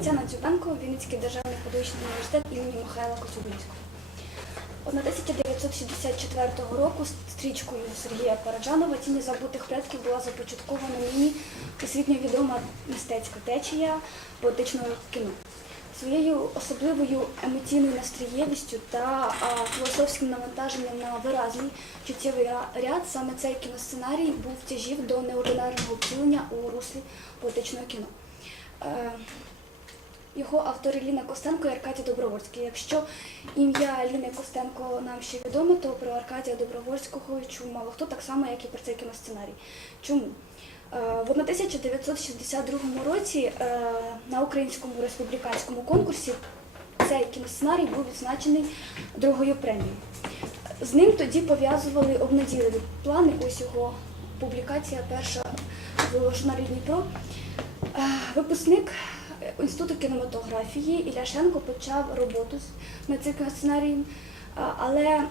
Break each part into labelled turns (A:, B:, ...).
A: Тетяна Дзюбенко, Вінницький державний педагогічний університет імені Михайла Коцюбинського. От на 1964 року стрічкою Сергія Параджанова Тіні забутих предків була започаткована нині всесвітньо відома мистецька течія поетичного кіно. Своєю особливою емоційною настрієвістю та а, філософським навантаженням на виразний чуттєвий ряд саме цей кіносценарій був тяжів до неординарного втілення у руслі поетичного кіно. Е, його автори Ліна Костенко і Аркадій Добровольський. Якщо ім'я Ліни Костенко нам ще відоме, то про Аркадія Добровольського чув мало хто так само, як і про цей кіносценарій. Чому? Е, В 1962 році е, на українському республіканському конкурсі цей кіносценарій був відзначений другою премією. З ним тоді пов'язували обнадійливі плани. Ось його публікація перша в журналі Дніпро. Е, Випускник Інституту кінематографії Ілляшенко почав роботу над цим сценарієм, але,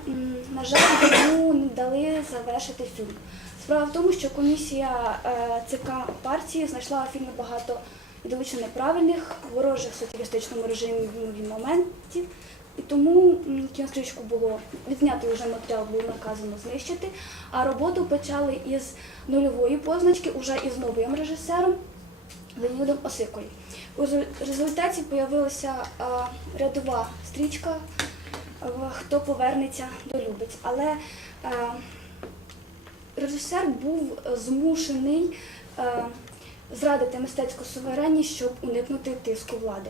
A: на жаль, йому не дали завершити фільм. Справа в тому, що комісія е, ЦК партії знайшла у фільмі багато ідеологічно неправильних, ворожих соціалістичному режимі моментів, і тому кінострічку було відзнятий вже матеріал було наказано знищити, а роботу почали із нульової позначки, уже із новим режисером. Леонідом Осикою. У результаті з'явилася рядова стрічка Хто повернеться до Любець. Але режисер був змушений зрадити мистецьку суверенність, щоб уникнути тиску влади.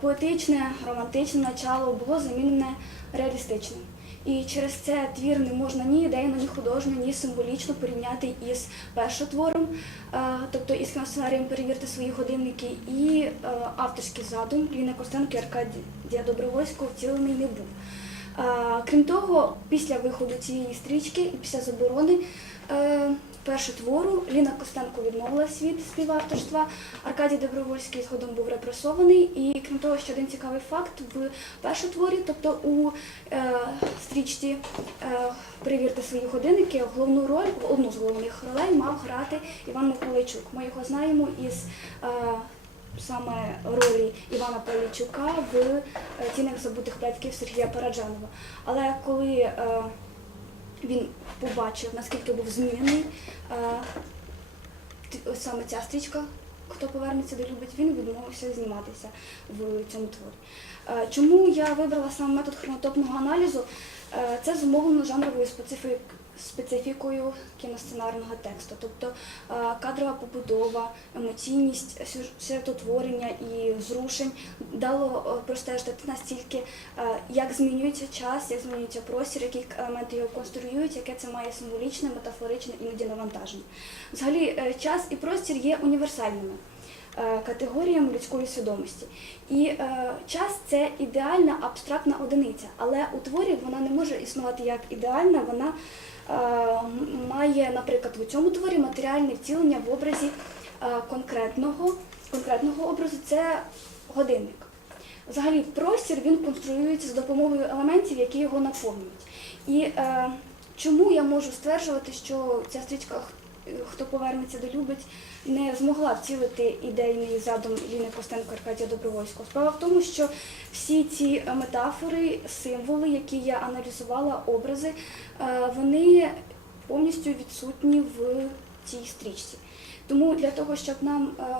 A: Поетичне, романтичне начало було замінене реалістичним. І через це твір не можна ні ідейно, ні художньо, ні символічно порівняти із першотвором, е, тобто із кіносценарієм перевірте свої годинники, і е, авторський задум Ліни Костенко і Аркадія Добровольського втілений не був. Е, Крім того, після виходу цієї стрічки і після заборони е, першотвору Ліна Костенко відмовилась від співавторства. Аркадій Добровольський згодом був репресований. І крім того, ще один цікавий факт в першотворі, тобто у е, стрічці е, Перевірте свої годинники, головну роль, одну з головних ролей мав грати Іван Миколайчук. Ми його знаємо із е, саме ролі Івана Павлійчука в е, тінах забутих предків Сергія Параджанова. Але коли е, він побачив, наскільки був змінений саме ця стрічка, хто повернеться до любить, він відмовився зніматися в цьому творі. Чому я вибрала саме метод хронотопного аналізу? Це зумовлено жанровою специфі- специфікою кіносценарного тексту, тобто е, кадрова побудова, емоційність сюжетотворення і зрушень дало е, простежити настільки, е, як змінюється час, як змінюється простір, які елементи його конструюють, яке це має символічне, метафоричне іноді навантаження. Взагалі, час і простір є універсальними е, категоріями людської свідомості. І е, час це ідеальна абстрактна одиниця, але у творі вона не може існувати як ідеальна, вона е, має, наприклад, у цьому творі матеріальне втілення в образі е, конкретного, конкретного образу це годинник. Взагалі, простір він конструюється з допомогою елементів, які його наповнюють. І е, чому я можу стверджувати, що ця стрічка «Х- Хто повернеться до любить не змогла втілити ідейний задум Ліни Костенко Аркадія Добровольського. Справа в тому, що всі ці метафори, символи, які я аналізувала, образи, е, вони повністю відсутні в цій стрічці. Тому для того, щоб нам е,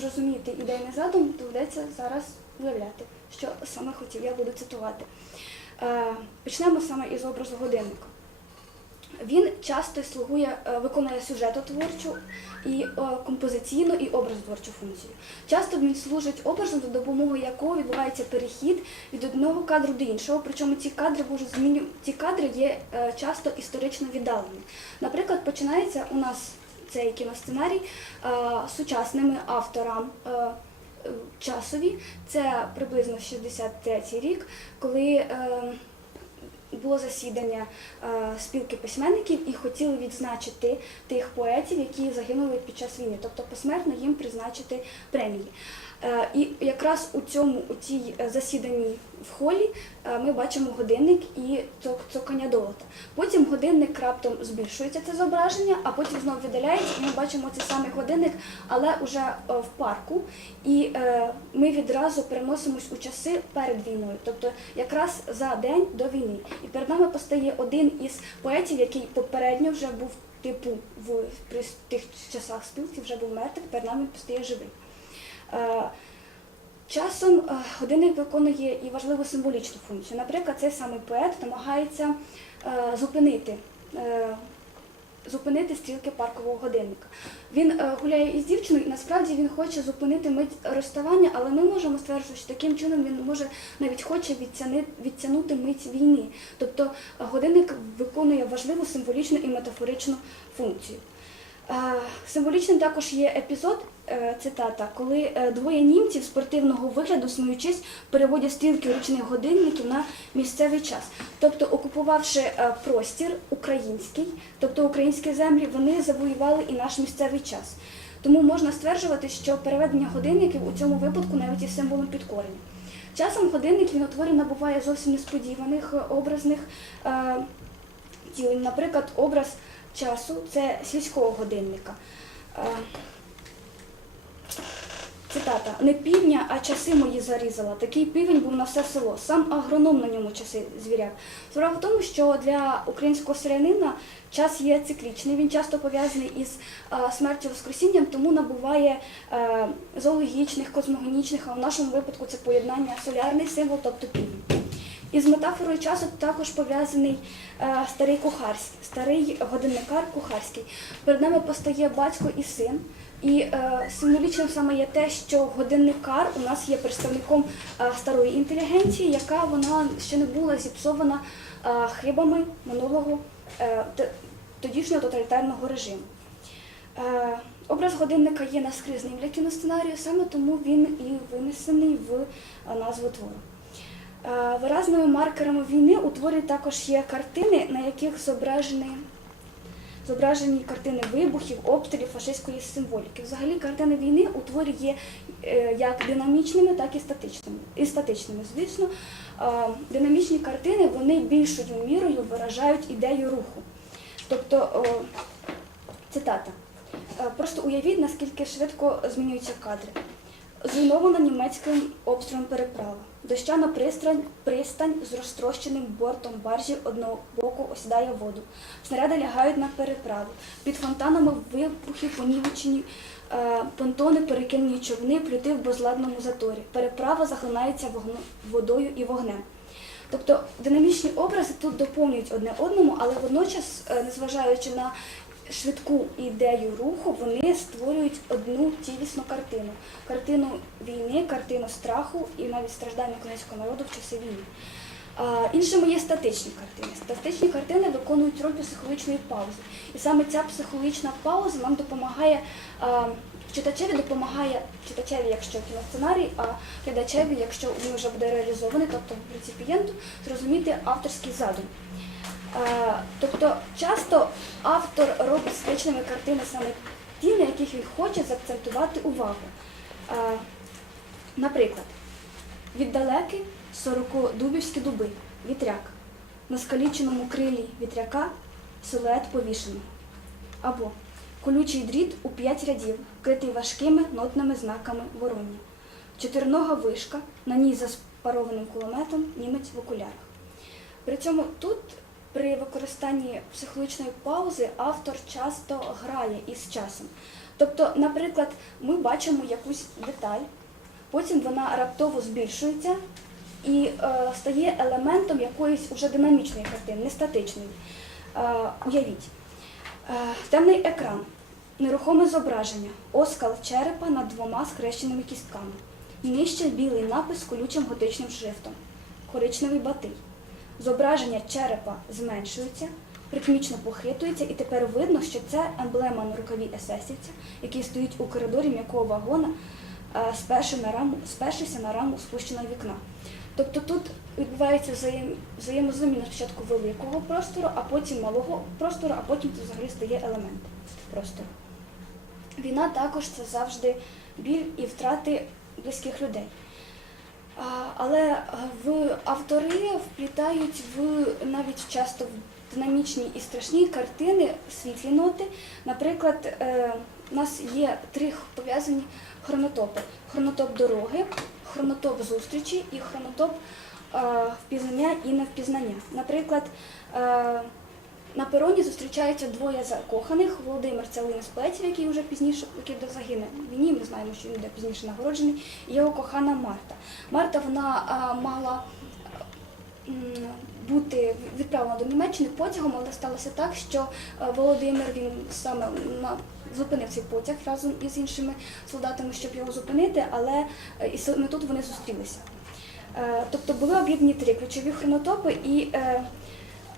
A: зрозуміти ідейний задум, доведеться зараз виявляти, що саме хотів. Я буду цитувати. Е, Почнемо саме із образу годинника. Він часто слугує, е, виконує сюжетотворчу і е, композиційну і образотворчу функцію. Часто він служить образом, за допомогою якого відбувається перехід від одного кадру до іншого. Причому ці кадри можуть зміню... ці кадри є е, часто історично віддаленими. Наприклад, починається у нас цей кіносценарій сучасними авторам. Часові, це приблизно 63 рік, коли було засідання е, спілки письменників і хотіли відзначити тих поетів, які загинули під час війни, тобто посмертно їм призначити премії. Е, І якраз у цьому у цій е, засіданні в холі е, ми бачимо годинник і цок- цокання долота. Потім годинник раптом збільшується це зображення, а потім знову видаляється, і ми бачимо цей самий годинник, але вже в парку. І ми відразу переносимось у часи перед війною, тобто якраз за день до війни. І перед нами постає один із поетів, який попередньо вже був типу в при тих часах спілки, вже був мертвий, перед нами постає живий. Е, Часом е, годинник виконує і важливу символічну функцію. Наприклад, цей самий поет намагається е, зупинити, зупинити стрілки паркового годинника. Він гуляє із дівчиною, і насправді він хоче зупинити мить розставання, але ми можемо стверджувати, що таким чином він може навіть хоче відтягнути мить війни. Тобто годинник виконує важливу символічну і метафоричну функцію. Символічним також є епізод, е, цитата, коли е, двоє німців спортивного вигляду, сміючись, переводять стрілки ручних годинників на місцевий час. Тобто, окупувавши е, простір український, тобто українські землі, вони завоювали і наш місцевий час. Тому можна стверджувати, що переведення годинників у цьому випадку навіть є символом підкорення. Часом годинник він у творі набуває зовсім несподіваних образних втілень. Наприклад, образ часу це сільського годинника. Е, Цитата: не півня, а часи мої зарізала. Такий півень був на все село. Сам агроном на ньому часи звіряв. Справа в тому, що для українського селянина час є циклічний. Він часто пов'язаний із е, смертю Воскресінням, тому набуває е, зоологічних, космогонічних, а в нашому випадку це поєднання солярний символ, тобто півень. Із метафорою часу також пов'язаний е, старий кухарський, старий годинникар кухарський. Перед нами постає батько і син. І е, символічним саме є те, що годинникар у нас є представником е, старої інтелігенції, яка вона ще не була зіпсована хибами минулого тодішнього тоталітарного режиму. Образ годинника є наскрізним для кіносценарію, саме тому він і винесений в назву твору. Е, Виразними маркерами війни у творі також є картини, на яких зображені, зображені картини вибухів, обстрілів, фашистської символіки. Взагалі картини війни у творі є е, як динамічними, так і статичними. І статичними. Звісно, е, динамічні картини вони більшою мірою виражають ідею руху. Тобто, цитата. Просто уявіть, наскільки швидко змінюються кадри. Зруйнована німецьким обстрілом переправа. Дощана пристань, пристань з розтрощеним бортом баржі одного боку осідає воду. Снаряди лягають на переправу. Під фонтанами вибухів понівечені е, понтони, перекинені човни, плюти в безладному заторі. Переправа захлинається водою і вогнем. Тобто динамічні образи тут доповнюють одне одному, але водночас, е, незважаючи на швидку ідею руху, вони створюють одну цілісну картину. Картину війни, картину страху і навіть страждання українського народу в часи війни. А, іншими є статичні картини. Статичні картини виконують роль психологічної паузи. І саме ця психологічна пауза нам допомагає а, читачеві допомагає читачеві, якщо кіносценарій, а глядачеві, якщо він вже буде реалізований, тобто реципієнту, зрозуміти авторський задум. Е, Тобто часто автор робить статичними картини саме ті, на яких він хоче заакцентувати увагу. Е, Наприклад, віддалеки сорокодубівські дуби, вітряк. На скаліченому крилі вітряка силует повішений. Або колючий дріт у п'ять рядів, вкритий важкими нотними знаками вороння. Чотиринога вишка, на ній за спарованим кулеметом німець в окулярах. При цьому тут, при використанні психологічної паузи, автор часто грає із часом. Тобто, наприклад, ми бачимо якусь деталь, потім вона раптово збільшується і е, стає елементом якоїсь уже динамічної картини, не статичної. Е, уявіть, е, темний екран, нерухоме зображення, оскал черепа над двома скрещеними кістками. Нижче білий напис з колючим готичним шрифтом, коричневий батий. Зображення черепа зменшується, ритмічно похитується, і тепер видно, що це емблема на рукаві есесівця, який стоїть у коридорі м'якого вагона, е, спершися на раму спущеного вікна. Тобто тут відбувається взаєм, взаємозаміна спочатку великого простору, а потім малого простору, а потім це взагалі стає елемент простору. Війна також це завжди біль і втрати близьких людей. Але е, в автори вплітають в навіть часто в динамічні і страшні картини світлі ноти. Наприклад, е, у нас є три пов'язані хронотопи: хронотоп дороги, хронотоп зустрічі і хронотоп е, впізнання і невпізнання. Наприклад, на пероні зустрічаються двоє закоханих. Володимир це з який вже пізніше до загине війні. Ми знаємо, що він буде пізніше нагороджений. І його кохана Марта. Марта вона а, мала м, бути відправлена до Німеччини потягом, але сталося так, що е, Володимир він саме зупинив цей потяг разом із іншими солдатами, щоб його зупинити, але е, і саме тут вони зустрілися. Е, Тобто були об'єднані три ключові хронотопи, і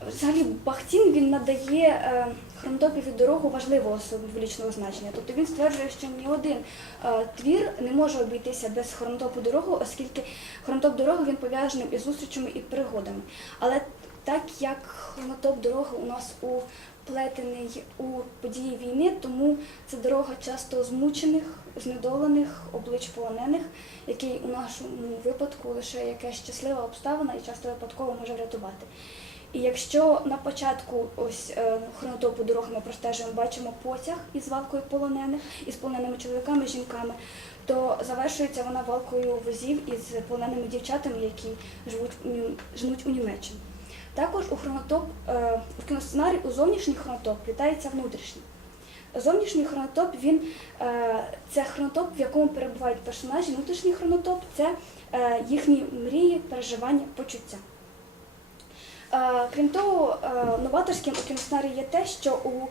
A: взагалі Бахтін він надає е, хронотопові дорогу важливого символічного значення. Тобто він стверджує, що ні один е, твір не може обійтися без хронотопу дороги, оскільки хронотоп дороги він пов'язаний із зустрічами і пригодами. Але так як хронотоп дороги у нас уплетений у події війни, тому це дорога часто змучених, знедолених, облич полонених, який у нашому випадку лише якась щаслива обставина і часто випадково може врятувати. І якщо на початку ось е, хронотопу дороги ми простежуємо, бачимо потяг із валкою полонених, із полоненими чоловіками, жінками, то завершується вона валкою возів із полоненими дівчатами, які живуть жнуть у Німеччині. Також у хронотоп, е, у кіносценарій у зовнішній хронотоп вітається внутрішній. Зовнішній хронотоп він е, це хронотоп, в якому перебувають персонажі. Внутрішній хронотоп це е, їхні мрії, переживання, почуття. Крім того, новаторським у кіносценарії є те, що у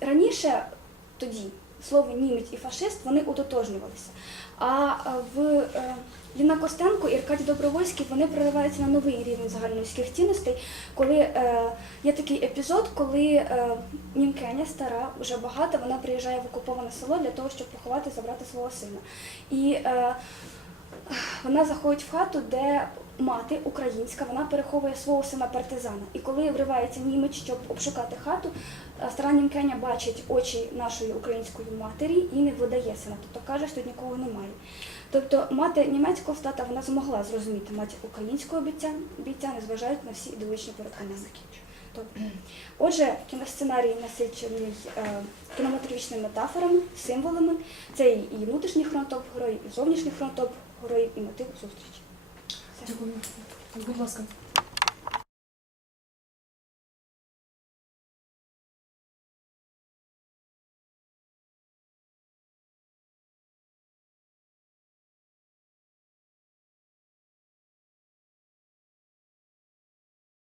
A: раніше тоді слово німець і фашист вони утотожнювалися. А в е, Ліна Костенко і Аркадій Добровольський вони прориваються на новий рівень загальнолюдських цінностей, коли е, є такий епізод, коли е, Нінкеня, стара, вже багата, вона приїжджає в окуповане село для того, щоб поховати, забрати свого сина. І е, вона заходить в хату, де мати українська, вона переховує свого сина партизана. І коли вривається німець, щоб обшукати хату, е, стара Нінкеня бачить очі нашої української матері і не видає сина. Тобто каже, що тут нікого немає. Тобто мати німецького стата вона змогла зрозуміти мати українського бійця, бійця, незважаючи на всі ідеологічні переконання. Тобто, отже, кіносценарій насичений е, кінематографічними метафорами, символами. Це і внутрішній хронотоп героїв, і зовнішній хронотоп героїв, і мотив зустрічі.
B: Дякую. Будь ласка.